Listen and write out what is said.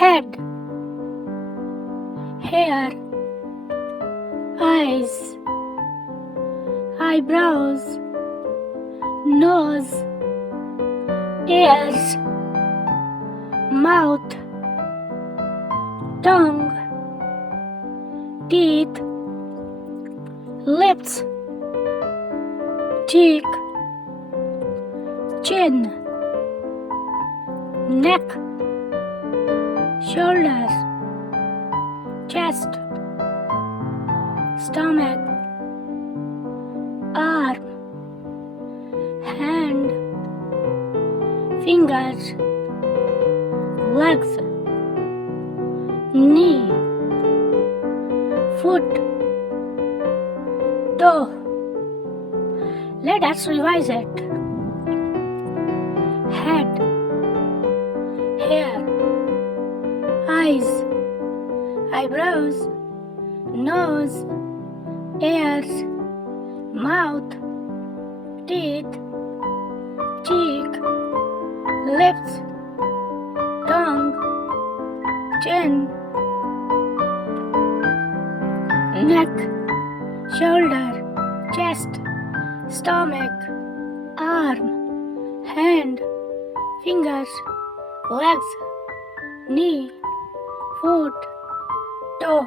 head, hair, eyes, eyebrows, nose, ears, mouth, tongue, teeth, lips, cheek, chin, neck, shoulders, chest, stomach, arm, hand, fingers, legs, knee, foot, toe. Let us revise it. Head, hair, eyes, eyebrows, nose, ears, mouth, teeth, cheek, lips, tongue, chin, neck, shoulder, chest, stomach, arm, hand, fingers, legs, knee, foot, toe.